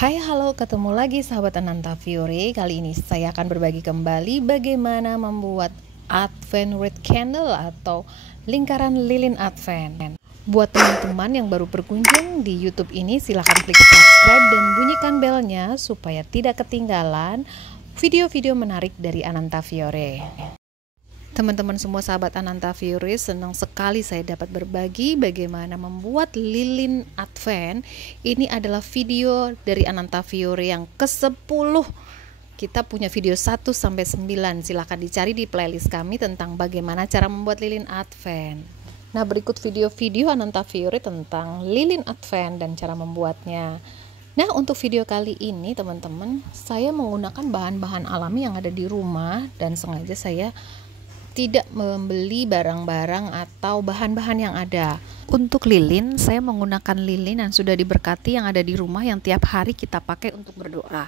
Hai, halo, ketemu lagi sahabat Ananta Fiore. Kali ini saya akan berbagi kembali bagaimana membuat Advent Wreath Candle atau lingkaran lilin Advent. Buat teman-teman yang baru berkunjung di YouTube ini, silahkan klik subscribe dan bunyikan belnya supaya tidak ketinggalan video-video menarik dari Ananta Fiore. Teman-teman semua sahabat Ananta Fiore, senang sekali saya dapat berbagi bagaimana membuat lilin Advent. Ini adalah video dari Ananta Fiore yang ke-10. Kita punya video 1 sampai 9. Silahkan dicari di playlist kami tentang bagaimana cara membuat lilin Advent. Nah, berikut video-video Ananta Fiore tentang lilin Advent dan cara membuatnya. Nah, untuk video kali ini teman-teman, saya menggunakan bahan-bahan alami yang ada di rumah dan sengaja saya tidak membeli barang-barang atau bahan-bahan yang ada. Untuk lilin, saya menggunakan lilin yang sudah diberkati yang ada di rumah yang tiap hari kita pakai untuk berdoa.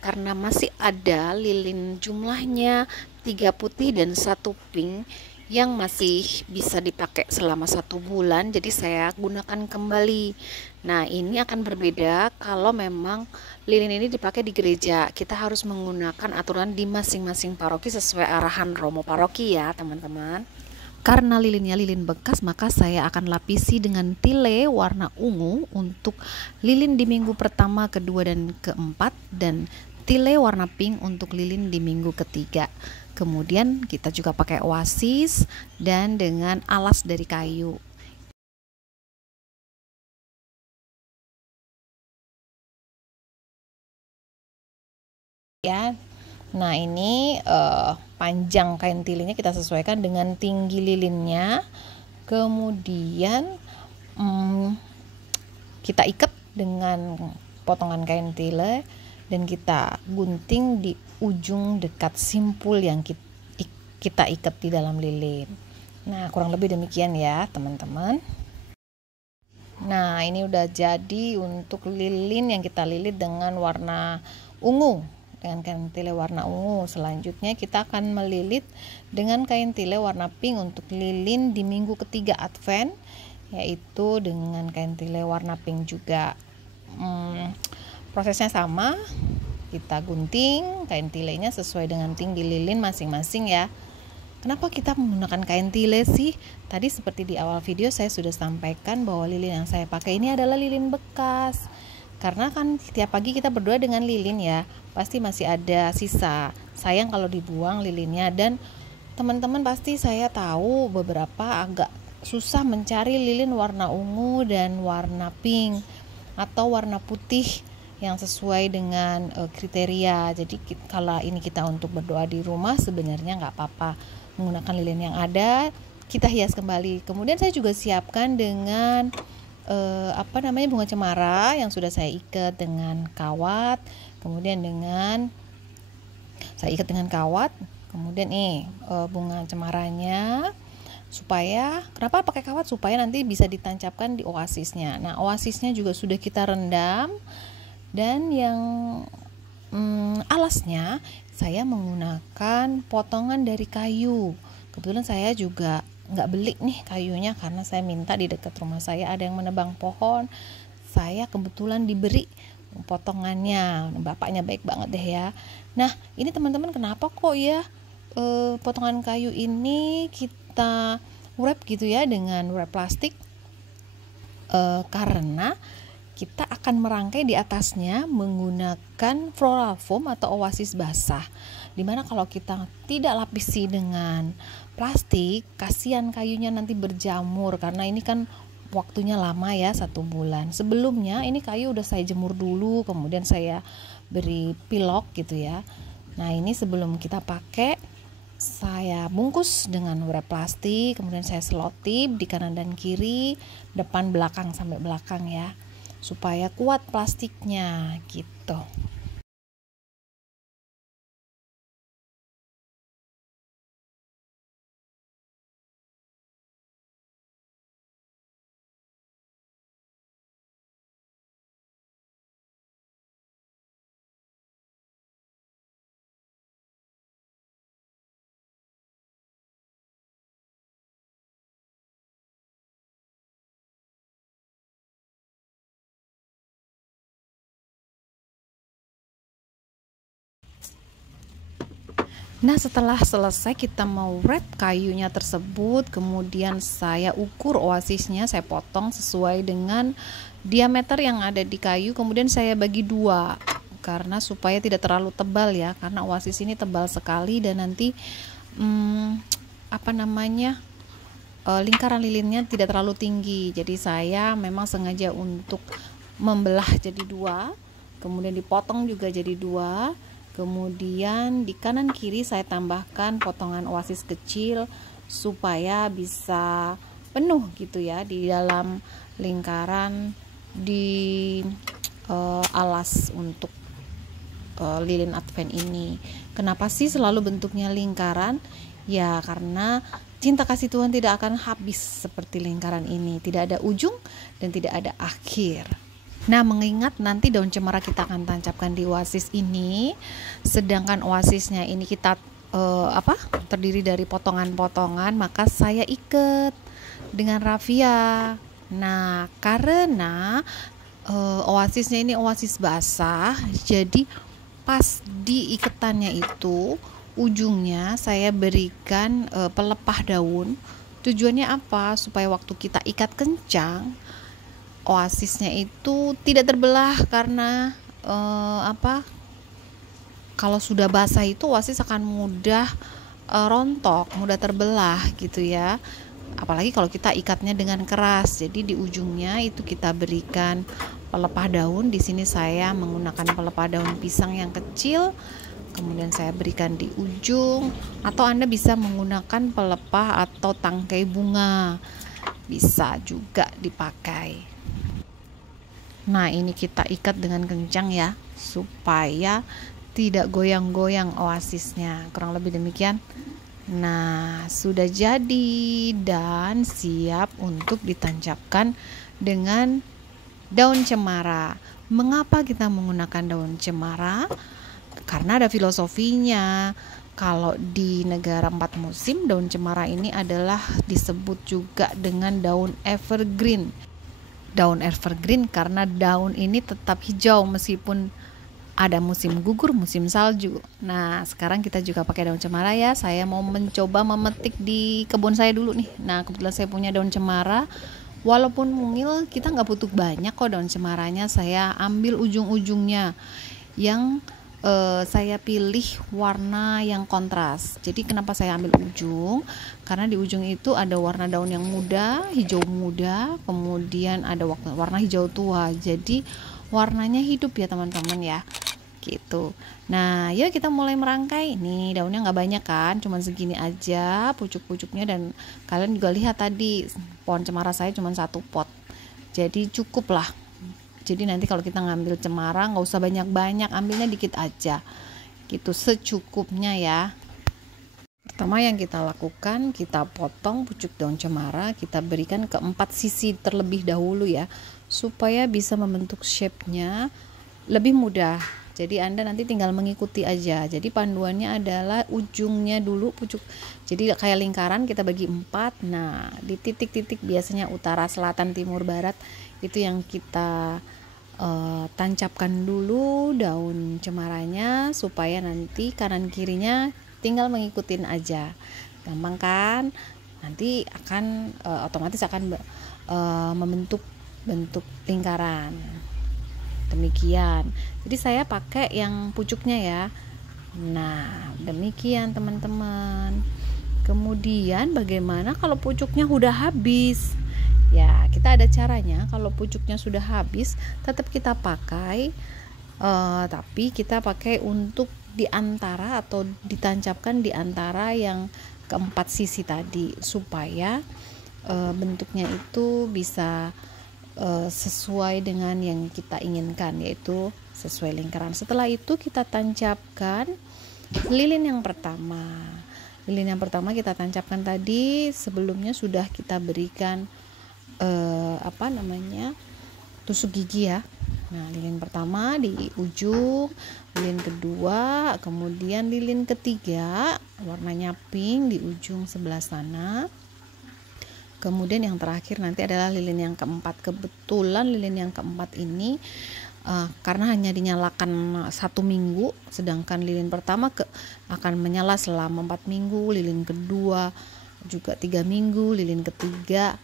Karena masih ada lilin jumlahnya 3 putih dan 1 pink yang masih bisa dipakai selama 1 bulan, jadi saya gunakan kembali. Nah, ini akan berbeda kalau memang lilin ini dipakai di gereja. Kita harus menggunakan aturan di masing-masing paroki sesuai arahan Romo paroki ya teman-teman. Karena lilinnya lilin bekas, maka saya akan lapisi dengan tile warna ungu untuk lilin di minggu pertama, kedua, dan keempat, dan tile warna pink untuk lilin di minggu ketiga. Kemudian kita juga pakai oasis dan dengan alas dari kayu. Ya, nah ini panjang kain tilenya kita sesuaikan dengan tinggi lilinnya. Kemudian kita ikat dengan potongan kain tile dan kita gunting di ujung dekat simpul yang kita ikat di dalam lilin. Nah, kurang lebih demikian ya teman-teman. Nah, ini udah jadi untuk lilin yang kita lilit dengan warna ungu, dengan kain tile warna ungu. Selanjutnya kita akan melilit dengan kain tile warna pink untuk lilin di minggu ketiga Advent, yaitu dengan kain tile warna pink juga. Prosesnya sama, kita gunting kain tilenya sesuai dengan tinggi lilin masing-masing ya. Kenapa kita menggunakan kain tile sih? Tadi seperti di awal video saya sudah sampaikan bahwa lilin yang saya pakai ini adalah lilin bekas. Karena kan setiap pagi kita berdoa dengan lilin ya, pasti masih ada sisa. Sayang kalau dibuang lilinnya, dan teman-teman pasti saya tahu beberapa agak susah mencari lilin warna ungu dan warna pink atau warna putih yang sesuai dengan kriteria. Jadi kalau ini kita untuk berdoa di rumah, sebenarnya nggak apa-apa menggunakan lilin yang ada, kita hias kembali. Kemudian saya juga siapkan dengan bunga cemara yang sudah saya ikat dengan kawat. Kemudian saya ikat dengan kawat. Kemudian bunga cemaranya, supaya kenapa pakai kawat, supaya nanti bisa ditancapkan di oasisnya. Nah, oasisnya juga sudah kita rendam. Dan yang alasnya saya menggunakan potongan dari kayu. Kebetulan saya juga nggak beli nih kayunya karena saya minta di dekat rumah saya ada yang menebang pohon. Saya kebetulan diberi potongannya, bapaknya baik banget deh ya. Nah, ini teman-teman, kenapa kok ya potongan kayu ini kita wrap gitu ya dengan wrap plastik? Karena kita akan merangkai di atasnya menggunakan floral foam atau oasis basah. Dimana kalau kita tidak lapisi dengan plastik, kasihan kayunya nanti berjamur, karena ini kan waktunya lama ya, 1 bulan. Sebelumnya ini kayu udah saya jemur dulu, kemudian saya beri pilok gitu ya. Nah, ini sebelum kita pakai, saya bungkus dengan wrap plastik, kemudian saya selotip di kanan dan kiri, depan belakang sampai belakang ya, supaya kuat plastiknya gitu. Nah, setelah selesai kita mau wrap kayunya tersebut, kemudian saya ukur oasisnya, saya potong sesuai dengan diameter yang ada di kayu, kemudian saya bagi dua karena supaya tidak terlalu tebal ya, karena oasis ini tebal sekali dan nanti lingkaran lilinnya tidak terlalu tinggi. Jadi saya memang sengaja untuk membelah jadi dua, kemudian dipotong juga jadi dua. Kemudian di kanan kiri saya tambahkan potongan oasis kecil supaya bisa penuh gitu ya di dalam lingkaran di alas untuk lilin Advent ini. Kenapa sih selalu bentuknya lingkaran? Ya karena cinta kasih Tuhan tidak akan habis seperti lingkaran ini, tidak ada ujung dan tidak ada akhir. Nah, mengingat nanti daun cemara kita akan tancapkan di oasis ini, sedangkan oasisnya ini kita terdiri dari potongan-potongan, maka saya ikat dengan rafia. Nah, karena oasisnya ini oasis basah, jadi pas di ikatannya itu ujungnya saya berikan pelepah daun. Tujuannya apa? Supaya waktu kita ikat kencang, oasisnya itu tidak terbelah karena kalau sudah basah itu oasis akan mudah rontok, mudah terbelah gitu ya. Apalagi kalau kita ikatnya dengan keras. Jadi di ujungnya itu kita berikan pelepah daun. Di sini saya menggunakan pelepah daun pisang yang kecil. Kemudian saya berikan di ujung, atau Anda bisa menggunakan pelepah atau tangkai bunga. Bisa juga dipakai. Nah, ini kita ikat dengan kencang ya, supaya tidak goyang-goyang oasisnya. Kurang lebih demikian. Nah, sudah jadi dan siap untuk ditancapkan dengan daun cemara. Mengapa kita menggunakan daun cemara? Karena ada filosofinya. Kalau di negara 4 musim, daun cemara ini adalah disebut juga dengan daun evergreen. Daun evergreen karena daun ini tetap hijau meskipun ada musim gugur, musim salju. Nah, sekarang kita juga pakai daun cemara ya. Saya mau mencoba memetik di kebun saya dulu nih. Nah, kebetulan saya punya daun cemara. Walaupun mungil, kita nggak butuh banyak kok daun cemaranya. Saya ambil ujung-ujungnya yang saya pilih warna yang kontras. Jadi kenapa saya ambil ujung? Karena di ujung itu ada warna daun yang muda, hijau muda, kemudian ada warna hijau tua. Jadi warnanya hidup ya teman-teman ya, gitu. Nah, yuk kita mulai merangkai. Nih daunnya nggak banyak kan, cuma segini aja pucuk-pucuknya, dan kalian juga lihat tadi pohon cemara saya cuma 1 pot. Jadi cukup lah. Jadi nanti kalau kita ngambil cemara nggak usah banyak-banyak, ambilnya dikit aja gitu, secukupnya ya. Pertama yang kita lakukan, kita potong pucuk daun cemara, kita berikan ke 4 sisi terlebih dahulu ya, supaya bisa membentuk shape-nya lebih mudah. Jadi Anda nanti tinggal mengikuti aja. Jadi panduannya adalah ujungnya dulu pucuk. Jadi kayak lingkaran kita bagi 4. Nah, di titik-titik biasanya utara, selatan, timur, barat itu yang kita tancapkan dulu daun cemaranya, supaya nanti kanan kirinya tinggal mengikutin aja. Gampang kan? Nanti akan otomatis akan membentuk bentuk lingkaran. Demikian. Jadi saya pakai yang pucuknya ya. Nah, demikian teman-teman. Kemudian bagaimana kalau pucuknya udah habis? Ya, kita ada caranya. Kalau pucuknya sudah habis, tetap kita pakai, tapi kita pakai untuk di antara atau ditancapkan di antara yang keempat sisi tadi, supaya bentuknya itu bisa sesuai dengan yang kita inginkan, yaitu sesuai lingkaran. Setelah itu kita tancapkan lilin yang pertama. Lilin yang pertama kita tancapkan tadi, sebelumnya sudah kita berikan tusuk gigi ya. Nah, lilin pertama di ujung, lilin kedua, kemudian lilin ketiga warnanya pink di ujung sebelah sana. Kemudian yang terakhir nanti adalah lilin yang keempat. Kebetulan lilin yang keempat ini karena hanya dinyalakan 1 minggu, sedangkan lilin pertama akan menyala selama 4 minggu, lilin kedua juga 3 minggu, lilin ketiga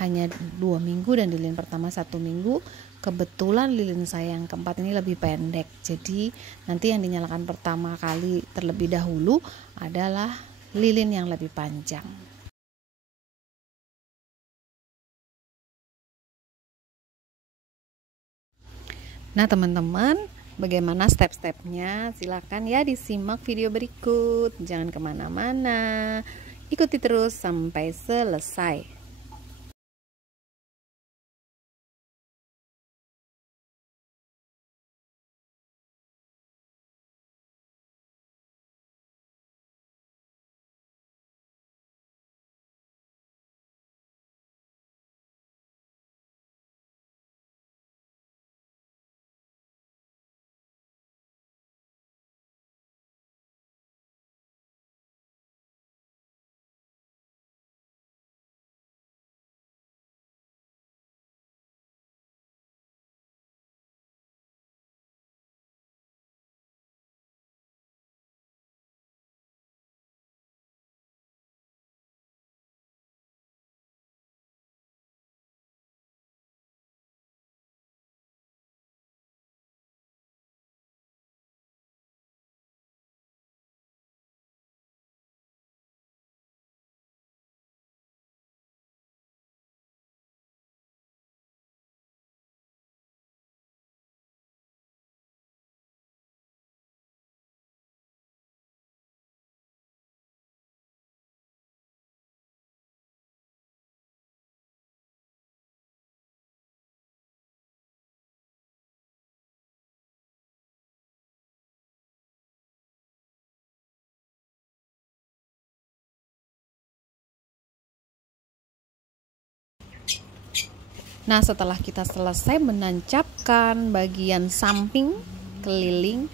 hanya 2 minggu, dan lilin pertama 1 minggu. Kebetulan lilin saya yang keempat ini lebih pendek, jadi nanti yang dinyalakan pertama kali terlebih dahulu adalah lilin yang lebih panjang. Nah teman-teman, bagaimana step-stepnya? Silakan ya disimak video berikut. Jangan kemana-mana, ikuti terus sampai selesai. Nah, setelah kita selesai menancapkan bagian samping keliling,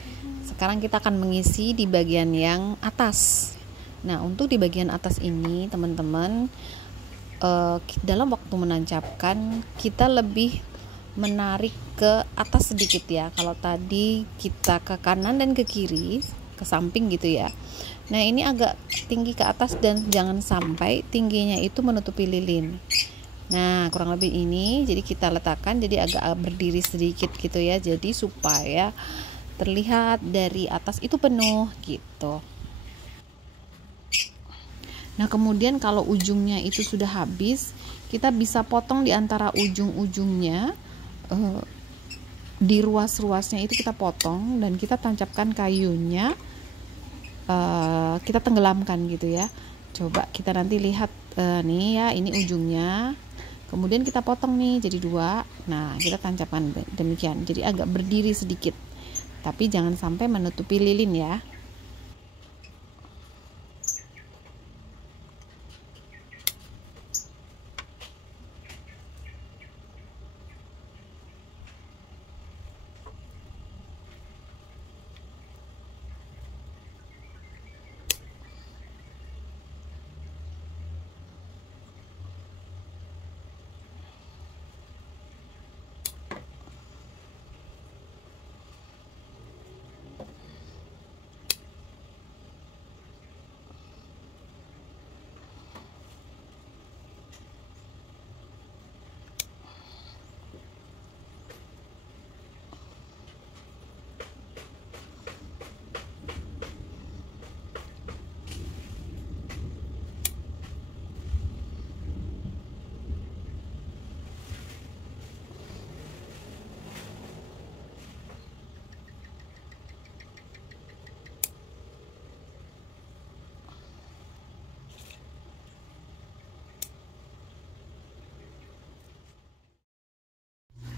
sekarang kita akan mengisi di bagian yang atas. Nah, untuk di bagian atas ini, teman-teman, dalam waktu menancapkan kita lebih menarik ke atas sedikit ya. Kalau tadi kita ke kanan dan ke kiri, ke samping gitu ya. Nah, ini agak tinggi ke atas dan jangan sampai tingginya itu menutupi lilin. Nah, kurang lebih ini, jadi kita letakkan jadi agak berdiri sedikit gitu ya, jadi supaya terlihat dari atas itu penuh gitu. Nah, kemudian kalau ujungnya itu sudah habis, kita bisa potong di antara ujung-ujungnya, di ruas-ruasnya itu kita potong dan kita tancapkan kayunya, kita tenggelamkan gitu ya. Coba kita nanti lihat nih ya, ini ujungnya. Kemudian kita potong nih jadi 2. Nah, kita tancapkan demikian. Jadi agak berdiri sedikit. Tapi jangan sampai menutupi lilin ya.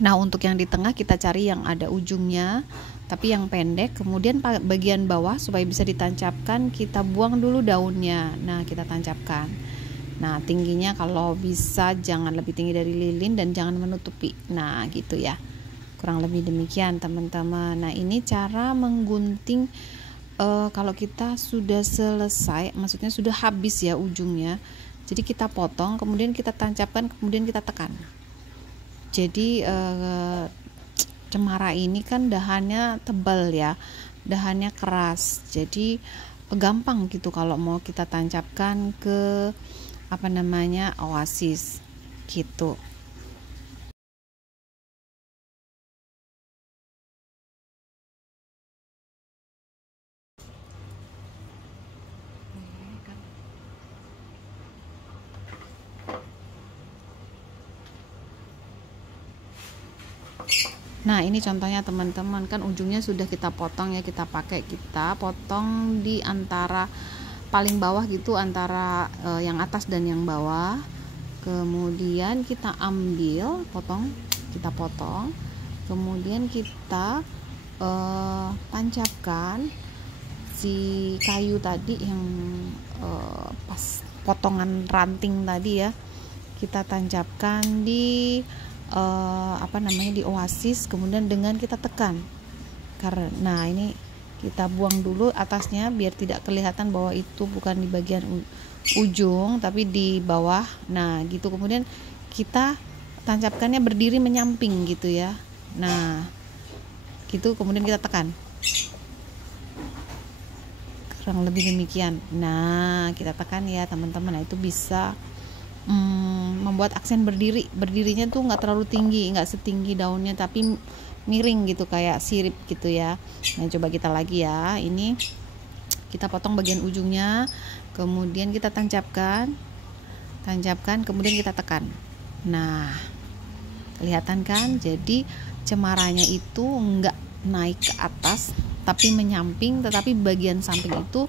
Nah, untuk yang di tengah kita cari yang ada ujungnya tapi yang pendek. Kemudian bagian bawah supaya bisa ditancapkan, kita buang dulu daunnya. Nah, kita tancapkan. Nah, tingginya kalau bisa jangan lebih tinggi dari lilin dan jangan menutupi. Nah, gitu ya. Kurang lebih demikian, teman-teman. Nah, ini cara menggunting kalau kita sudah selesai, maksudnya sudah habis ya ujungnya. Jadi kita potong, kemudian kita tancapkan, kemudian kita tekan. Jadi cemara ini kan dahannya tebal ya, dahannya keras, jadi gampang gitu kalau mau kita tancapkan ke oasis gitu. Nah, ini contohnya teman-teman, kan ujungnya sudah kita potong ya, kita potong di antara paling bawah gitu, antara yang atas dan yang bawah. Kemudian kita ambil, kita potong, kemudian kita tancapkan si kayu tadi yang pas potongan ranting tadi ya, kita tancapkan di di oasis, kemudian dengan kita tekan. Karena ini kita buang dulu atasnya biar tidak kelihatan bahwa itu bukan di bagian ujung tapi di bawah. Nah gitu, kemudian kita tancapkannya berdiri menyamping gitu ya. Nah gitu, kemudian kita tekan, kurang lebih demikian. Nah kita tekan ya teman-teman. Nah itu bisa membuat aksen berdirinya tuh nggak terlalu tinggi, nggak setinggi daunnya, tapi miring gitu kayak sirip gitu ya. Nah coba kita lagi ya, ini kita potong bagian ujungnya, kemudian kita tancapkan, kemudian kita tekan. Nah kelihatan kan, jadi cemaranya itu nggak naik ke atas tapi menyamping, tetapi bagian samping itu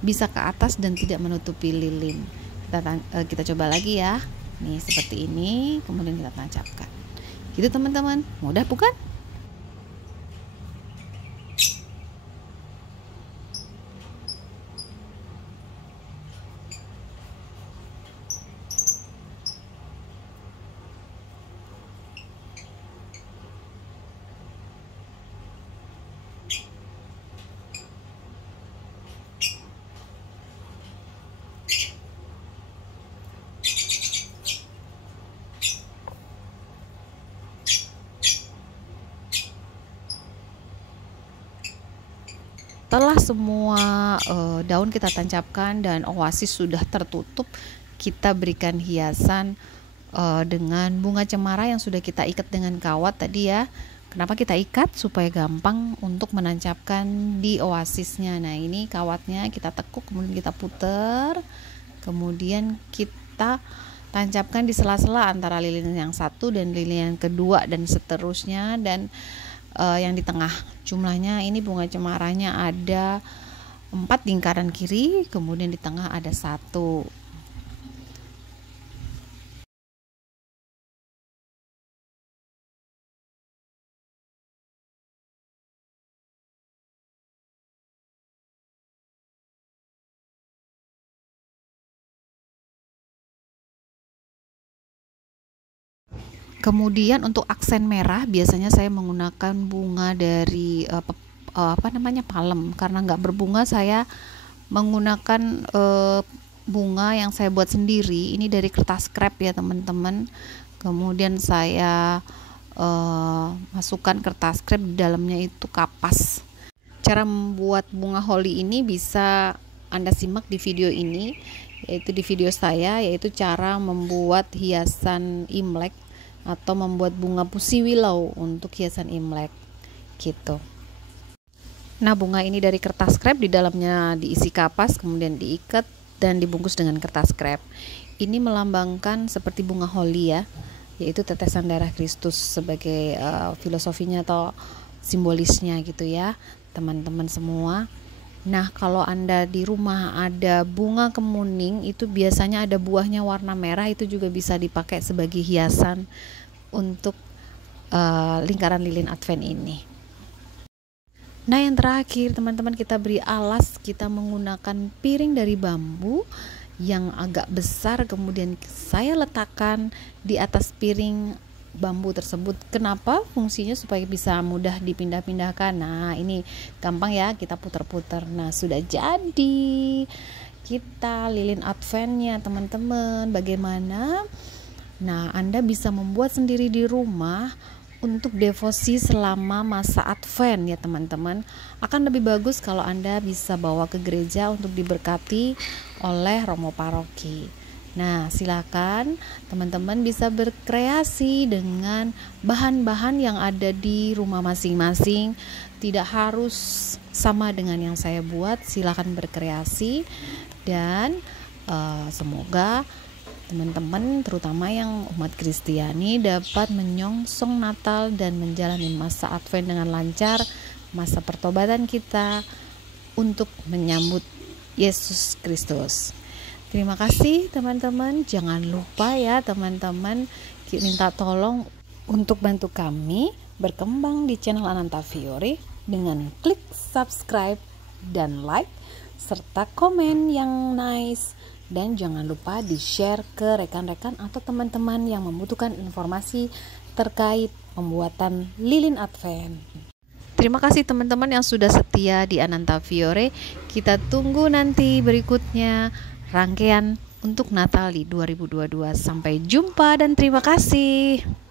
bisa ke atas dan tidak menutupi lilin. Kita coba lagi ya, nih seperti ini, kemudian kita tancapkan gitu teman-teman. Mudah bukan? Setelah semua daun kita tancapkan dan oasis sudah tertutup, kita berikan hiasan dengan bunga cemara yang sudah kita ikat dengan kawat tadi ya. Kenapa kita ikat? Supaya gampang untuk menancapkan di oasisnya. Nah ini kawatnya kita tekuk, kemudian kita putar, kemudian kita tancapkan di sela-sela antara lilin yang satu dan lilin yang kedua dan seterusnya. Dan yang di tengah, jumlahnya ini bunga cemaranya ada 4 lingkaran kiri, kemudian di tengah ada 1. Kemudian untuk aksen merah biasanya saya menggunakan bunga dari palem. Karena nggak berbunga, saya menggunakan bunga yang saya buat sendiri. Ini dari kertas krep ya teman-teman. Kemudian saya masukkan kertas krep, di dalamnya itu kapas. Cara membuat bunga holly ini bisa Anda simak di video ini, yaitu di video saya, yaitu cara membuat hiasan Imlek atau membuat bunga pusi willow untuk hiasan Imlek gitu. Nah bunga ini dari kertas krep, di dalamnya diisi kapas, kemudian diikat dan dibungkus dengan kertas krep. Ini melambangkan seperti bunga holly ya, yaitu tetesan darah Kristus sebagai filosofinya atau simbolisnya gitu ya teman-teman semua. Nah kalau Anda di rumah ada bunga kemuning, itu biasanya ada buahnya warna merah, itu juga bisa dipakai sebagai hiasan untuk lingkaran lilin Advent ini. Nah yang terakhir teman-teman, kita beri alas, kita menggunakan piring dari bambu yang agak besar, kemudian saya letakkan di atas piring bambu tersebut. Kenapa? Fungsinya supaya bisa mudah dipindah-pindahkan. Nah ini gampang ya, kita putar-putar. Nah sudah jadi kita, lilin Adventnya teman-teman. Bagaimana? Nah, Anda bisa membuat sendiri di rumah untuk devosi selama masa Advent ya teman-teman. Akan lebih bagus kalau Anda bisa bawa ke gereja untuk diberkati oleh Romo Paroki. Nah, silakan teman-teman bisa berkreasi dengan bahan-bahan yang ada di rumah masing-masing. Tidak harus sama dengan yang saya buat. Silakan berkreasi dan semoga teman-teman terutama yang umat Kristiani dapat menyongsong Natal dan menjalani masa Advent dengan lancar, masa pertobatan kita untuk menyambut Yesus Kristus. Terima kasih teman-teman. Jangan lupa ya teman-teman, minta tolong untuk bantu kami berkembang di channel Ananta Fiore dengan klik subscribe dan like serta komen yang nice. Dan jangan lupa di-share ke rekan-rekan atau teman-teman yang membutuhkan informasi terkait pembuatan lilin Advent. Terima kasih teman-teman yang sudah setia di Ananta Fiore. Kita tunggu nanti berikutnya rangkaian untuk Natal di 2022. Sampai jumpa dan terima kasih.